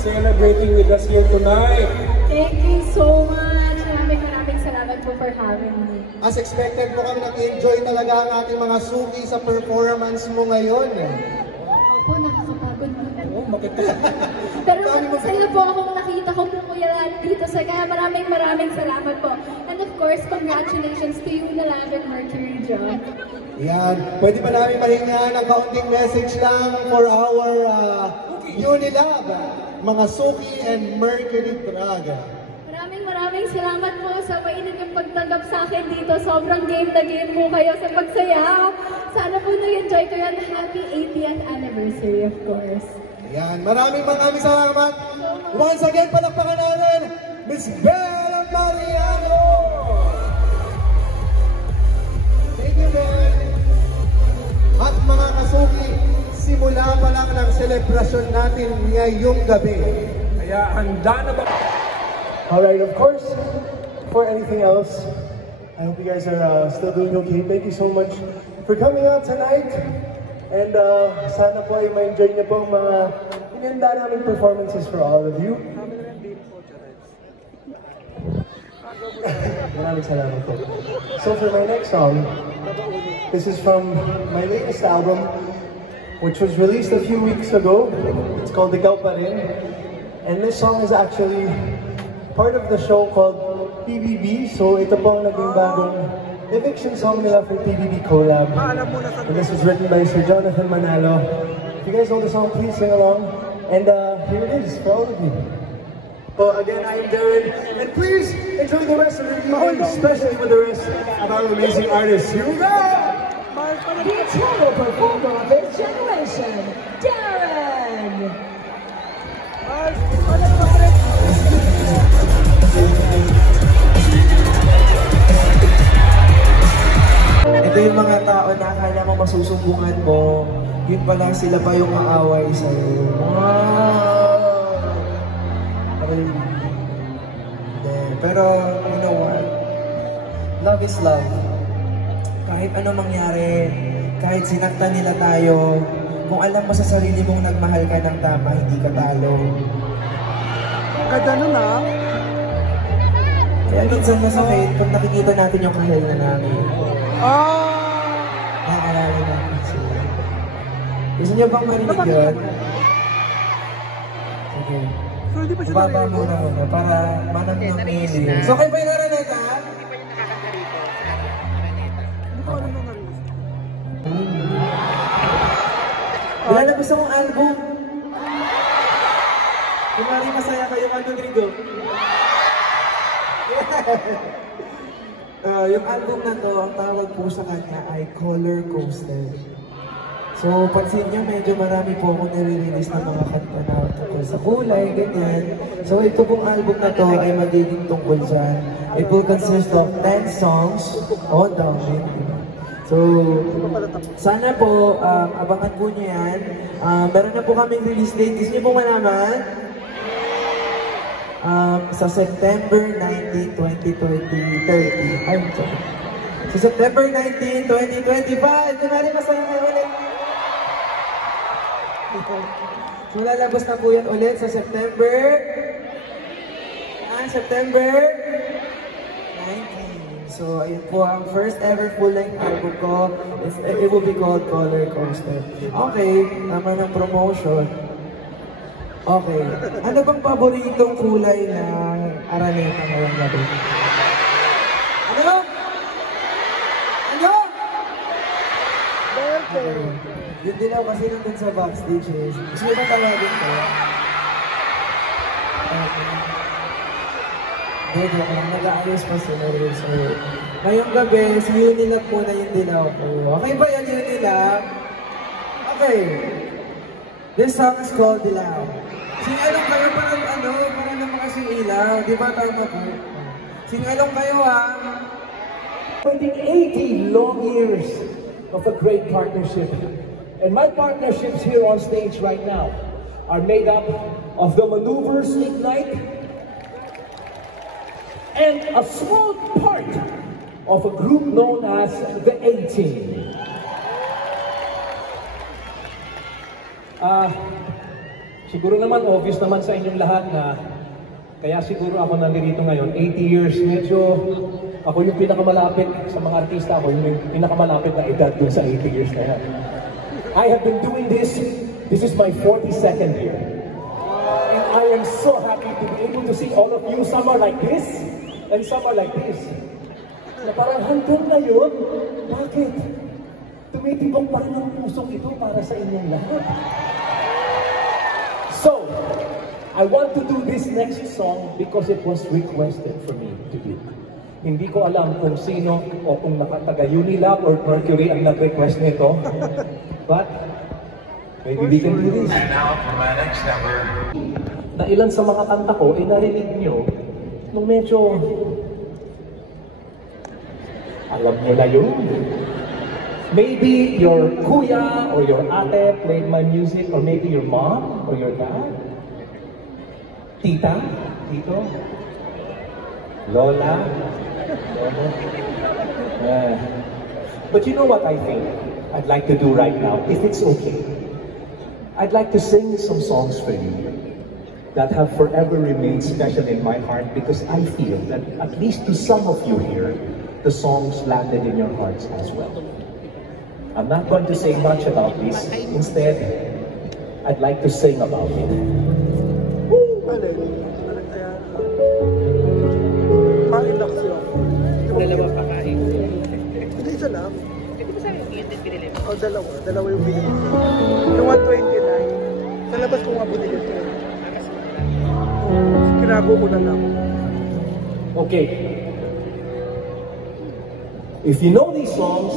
celebrating with us here tonight. Thank you so much. Maraming salamat po for having me. As expected po kami nag-enjoy talaga ang ating mga suki sa performance mo ngayon. Opo, nakakapagod na. Oh, makita. Pero masaya po akong nakita ko po Kuya Ran dito. Kaya maraming salamat po. And of course, congratulations to you na Love and Mercury John. Yan. Pwede ba namin mahinga ng kaunting message lang for our Unilab, mga Suki and Mercury Drag. Maraming salamat po sa mainit yung pagtanggap sa akin dito. Sobrang game na game po kayo sa pagsayaw. Sana po na-enjoy ko yan. Happy 80th anniversary, of course. Yan. Maraming salamat. Once again, palakpakan natin, Miss Bella Mariano. Thank you, Bella. At mga kasuki, simula pa lang ng selebrasyon natin ngayong gabi. Kaya handa na ba? Alright, of course, before anything else, I hope you guys are still doing okay. Thank you so much for coming out tonight. And sana po ay ma-enjoy niyo po ang mga inanda namin performances for all of you. Maraming salamat po. So for my next song, this is from my latest album, which was released a few weeks ago. It's called Ikaw Pa Rin. And this song is actually part of the show called PBB. So ito po ang naging bagong eviction song nila for PBB Collab. And this was written by Sir Jonathan Manalo. If you guys know the song, please sing along. And here it is for all of you. So again, I am Darren, and please enjoy the rest of the evening, especially with the rest of our amazing artists. Here we go! The eternal performer of his generation, Darren! Ito yung mga tao na akala mo masusumbungan mo, yun pala sila pa yung aaway sa'yo. Wow! Pero, you know what? Love is love. Kahit ano mangyari, kahit sinaktan nila tayo, kung alam mo sa sarili mong nagmahal ka ng tama, hindi ka talo. Ganda nun ah! Kaya minsan masakit pag nakikita natin yung kahil na namin. Naaalala natin sila. Gusto niyo bang marinig yun? Sige. Ibaba muna muna para manang ng meaning. So kayo ba yung naraneta? Wala na gusto mong album? Kumari masaya kayong album, Rigo. Yung album na to, ang tawag po sa kanya ay Color Coaster. So, pansin nyo, medyo marami po ako nire-release ng mga kanta na tungkol sa kulay, ganyan. So, ito pong album na to ay magiging tungkol dyan. It will consist of 10 songs. Oh, dami. So, sana po, abangan po nyo yan. Meron na po kaming release date. Gusto nyo po malaman? Sa September 19, 2030. Ay, sorry. Sa September 19, 2025. Kunwari masaya kayo ulit. So, lalabas na po yan ulit sa September 19. So, ayun po ang first ever full-length album ko. It will be called Color Coaster. Okay, tama ng promotion. Okay. Ano bang paboritong kulay ng Araneta ngayong gabi? Ano? Ano? Okay. Yun din ako kasi nandun sa backstage eh. Gusto mo ba tawagin ko? Okay. Joke lang, nag-aayos pa sila rin. So, ngayong gabi, si Unilab po na yung dilaw ko. Okay ba yan, Unilab? Okay. This song is called Dilaw. Singalong kayo parang parang naman kasing ilaw. Di ba tama po? Singalong kayo Putting 80 long years of a great partnership. And my partnerships here on stage right now are made up of the Maneuvers Ignite and a small part of a group known as the A-Team. Siguro naman, obvious naman sa inyong lahat na kaya siguro ako nandito ngayon, 80 years, medyo ako yung pinakamalapit sa mga artista, ako yung pinakamalapit na edad dun sa 80 years na yan. I have been doing this is my 42nd year. And I am so happy to be able to see all of you. Some are like this, and some are like this. Na parang hanggang ngayon, bakit? Tumitibok pa rin ang pusong ito para sa inyong lahat. So, I want to do this next song because it was requested for me to do. Hindi ko alam kung sino o kung nakataga Unilab or Mercury ang nag-request nito. But, maybe we can do this. And now for my next number. Na ilan sa mga kanta ko, ay narinig nyo nung medyo alam nyo na yun. Maybe your kuya or your ate played my music, or maybe your mom or your dad. Tita, tito, lola, lolo. But you know what I think I'd like to do right now, if it's okay? I'd like to sing some songs for you that have forever remained special in my heart, because I feel that at least to some of you here, the songs landed in your hearts as well. I'm not going to say much about this. Instead, I'd like to sing about it. Dalawa pa kain. Hindi, isa lang. Hindi ba sabi yun din binili mo? Oh, dalawa yung binili ko. Yung 129, sa labas ko nga binili ko. Kinago ko na lang. Okay. If you know these songs,